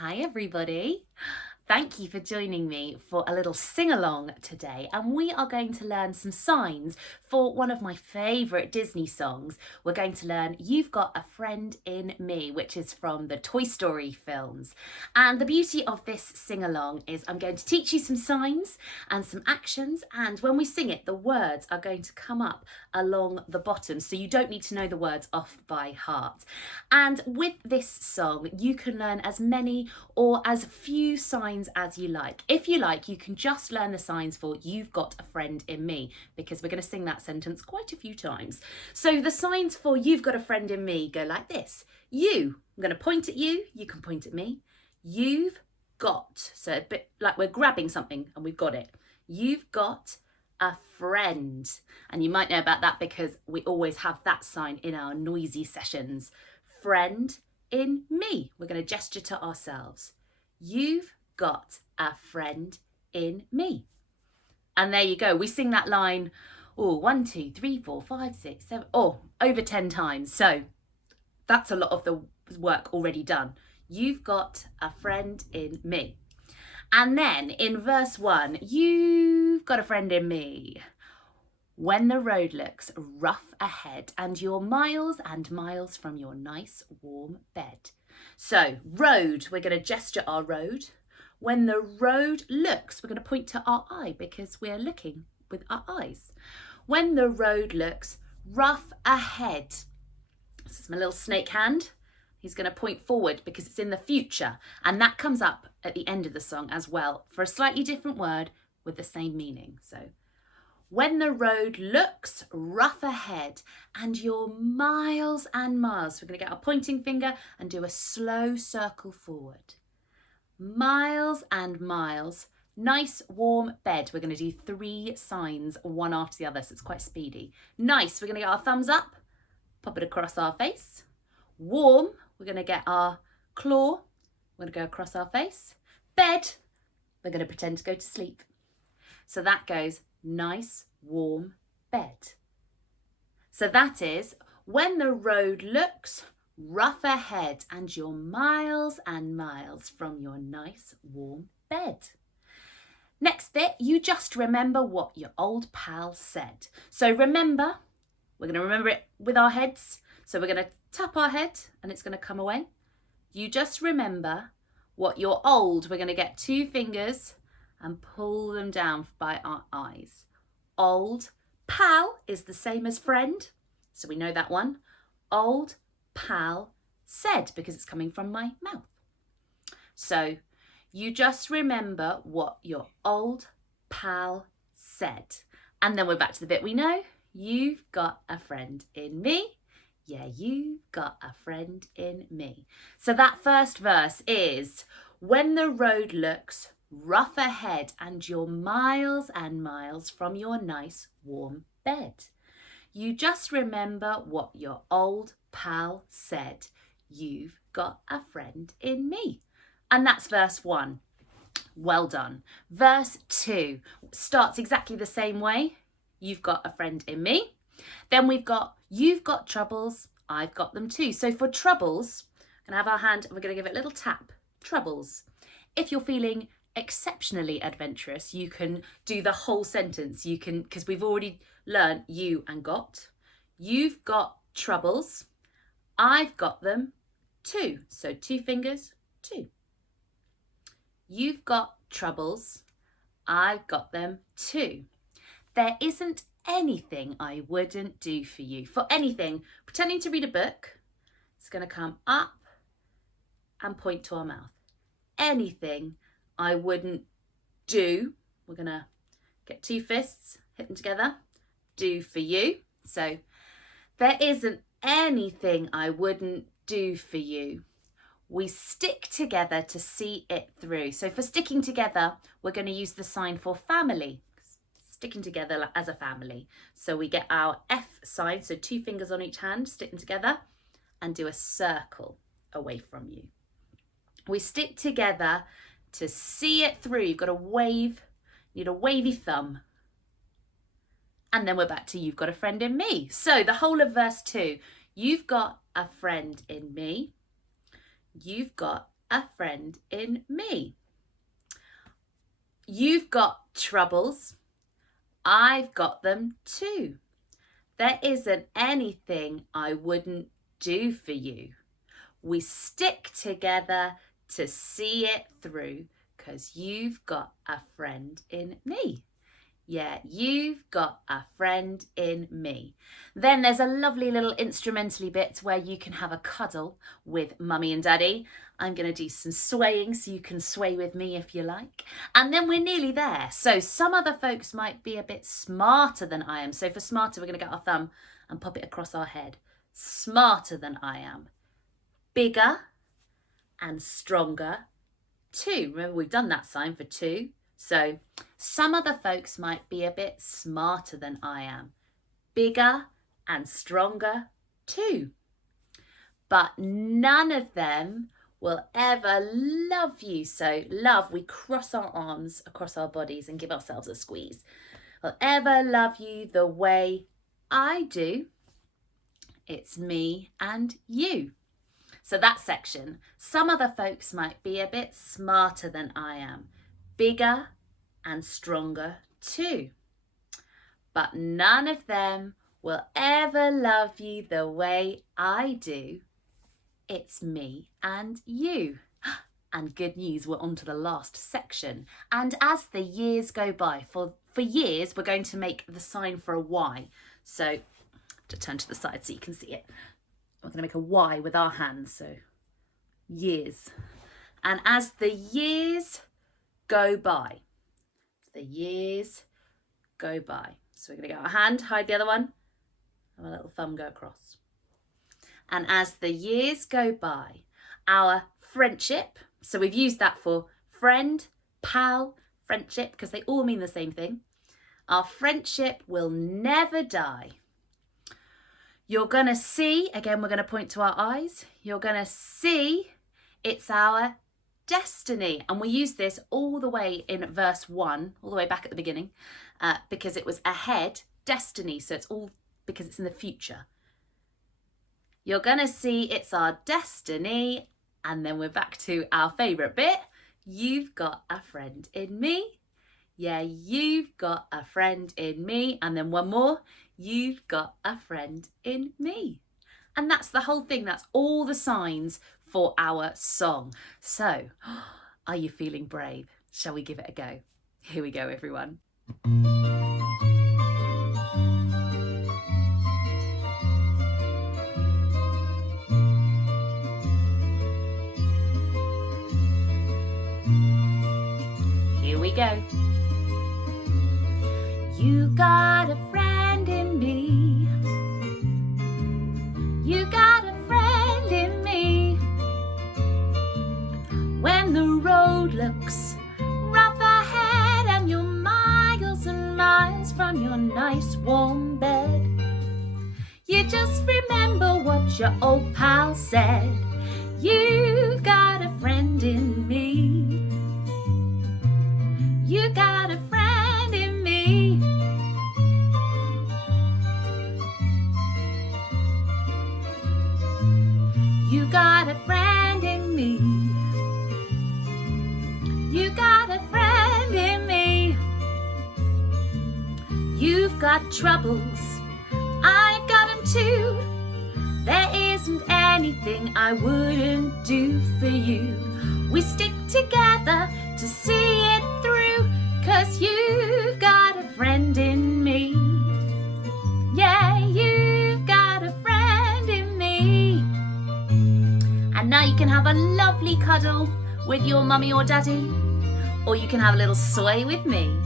Hi everybody. Thank you for joining me for a little sing-along today, and we are going to learn some signs for one of my favourite Disney songs. We're going to learn You've Got a Friend in Me, which is from the Toy Story films. And the beauty of this sing-along is I'm going to teach you some signs and some actions, and when we sing it, the words are going to come up along the bottom, so you don't need to know the words off by heart. And with this song, you can learn as many or as few signs as you like. If you like, you can just learn the signs for You've Got a Friend in Me, because we're going to sing that sentence quite a few times. So the signs for You've Got a Friend in Me go like this. You, I'm going to point at you, you can point at me. You've got, so a bit like we're grabbing something and we've got it. You've got a friend. And you might know about that because we always have that sign in our noisy sessions. Friend in me. We're going to gesture to ourselves. You've got a friend in me. And there you go. We sing that line, 1, 2, 3, 4, 5, 6, 7, over 10 times. So that's a lot of the work already done. You've got a friend in me. And then in verse 1, you've got a friend in me. When the road looks rough ahead and you're miles and miles from your nice warm bed. So road, we're going to gesture our road. When the road looks, we're going to point to our eye because we're looking with our eyes. When the road looks rough ahead. This is my little snake hand. He's going to point forward because it's in the future. And that comes up at the end of the song as well for a slightly different word with the same meaning. So when the road looks rough ahead and you're miles and miles, we're going to get our pointing finger and do a slow circle forward. Miles and miles, nice warm bed. We're going to do 3 signs, one after the other, so it's quite speedy. Nice, we're going to get our thumbs up, pop it across our face. Warm, we're going to get our claw, we're going to go across our face. Bed, we're going to pretend to go to sleep. So that goes nice warm bed. So that is when the road looks rough ahead and you're miles and miles from your nice warm bed. Next bit, you just remember what your old pal said. So remember, we're going to remember it with our heads. So we're going to tap our head and it's going to come away. You just remember what your old, we're going to get 2 fingers and pull them down by our eyes. Old pal is the same as friend, so we know that one. Old pal said, because it's coming from my mouth. So you just remember what your old pal said. And then we're back to the bit we know. You've got a friend in me. Yeah, you've got a friend in me. So that first verse is, when the road looks rough ahead and you're miles and miles from your nice warm bed. You just remember what your old pal said. You've got a friend in me. And that's verse 1. Well done. Verse 2 starts exactly the same way. You've got a friend in me. Then we've got, you've got troubles, I've got them too. So for troubles, we're going to have our hand and we're going to give it a little tap. Troubles. If you're feeling exceptionally adventurous, you can do the whole sentence. You can, because we've already learned you and got. You've got troubles, I've got them too. So 2 fingers, 2. You've got troubles, I've got them too. There isn't anything I wouldn't do for you. For anything, pretending to read a book, it's going to come up and point to our mouth. Anything I wouldn't do. We're going to get 2 fists, hit them together, do for you. So there isn't anything I wouldn't do for you. We stick together to see it through. So for sticking together, we're going to use the sign for family. Sticking together as a family. So we get our F sign, so 2 fingers on each hand, stick them together and do a circle away from you. We stick together to see it through. You've got a wave, you need a wavy thumb. And then we're back to you've got a friend in me. So the whole of verse 2, you've got a friend in me. You've got a friend in me. You've got troubles. I've got them too. There isn't anything I wouldn't do for you. We stick together to see it through, 'cause you've got a friend in me. Yeah, you've got a friend in me. Then there's a lovely little instrumentally bit where you can have a cuddle with mummy and daddy. I'm going to do some swaying so you can sway with me if you like. And then we're nearly there. So some other folks might be a bit smarter than I am. So for smarter, we're going to get our thumb and pop it across our head. Smarter than I am. Bigger and stronger. 2. Remember, we've done that sign for 2. So some other folks might be a bit smarter than I am. Bigger and stronger too. But none of them will ever love you. So love, we cross our arms across our bodies and give ourselves a squeeze. Will ever love you the way I do. It's me and you. So that section, some other folks might be a bit smarter than I am. Bigger and stronger too. But none of them will ever love you the way I do. It's me and you. And good news, we're on to the last section. And as the years go by, for years, we're going to make the sign for a Y. So to turn to the side so you can see it. We're going to make a Y with our hands, so years. And as the years go by, so we're going to get our hand, hide the other one, and a little thumb go across. And as the years go by, our friendship, so we've used that for friend, pal, friendship, because they all mean the same thing. Our friendship will never die. You're going to see, again, we're going to point to our eyes. You're going to see it's our destiny. And we use this all the way in verse 1, all the way back at the beginning, because it was ahead, destiny. So it's all because it's in the future. You're going to see it's our destiny. And then we're back to our favourite bit. You've got a friend in me. Yeah, you've got a friend in me. And then one more. You've got a friend in me. And that's the whole thing. That's all the signs for our song. So, are you feeling brave? Shall we give it a go? Here we go, everyone. Here we go. You got a friend in me. You got a friend in me. When the road looks rough ahead and you're miles and miles from your nice warm bed, you just remember what your old pal said. You got a friend in me. You got a friend in me. You got a friend in me. You got a friend in me. You've got troubles, I've got them too. There isn't anything I wouldn't do for you. We stick together to see it through, 'cause you've got a friend in me. Yeah, you've got a friend in me. And now you can have a lovely cuddle with your mummy or daddy, or you can have a little sway with me.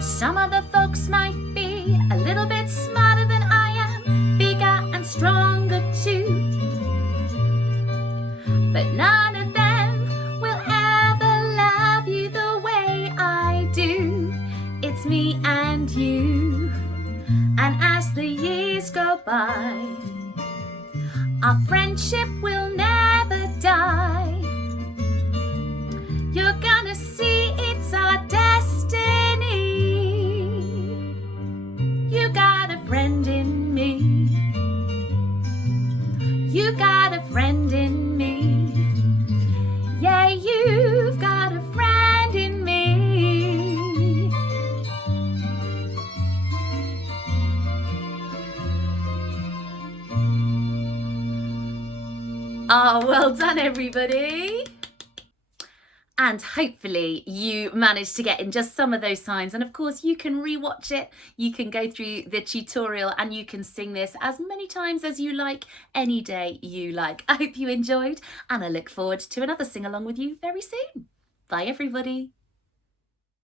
Some other folks might be a little bit smarter than I am, bigger and stronger too. But none of them will ever love you the way I do. It's me and you. And as the years go by, our friendship will never die. You're gonna see it's our destiny. Oh, well done, everybody. And hopefully you managed to get in just some of those signs. And of course, you can rewatch it. You can go through the tutorial and you can sing this as many times as you like, any day you like. I hope you enjoyed, and I look forward to another sing along with you very soon. Bye, everybody.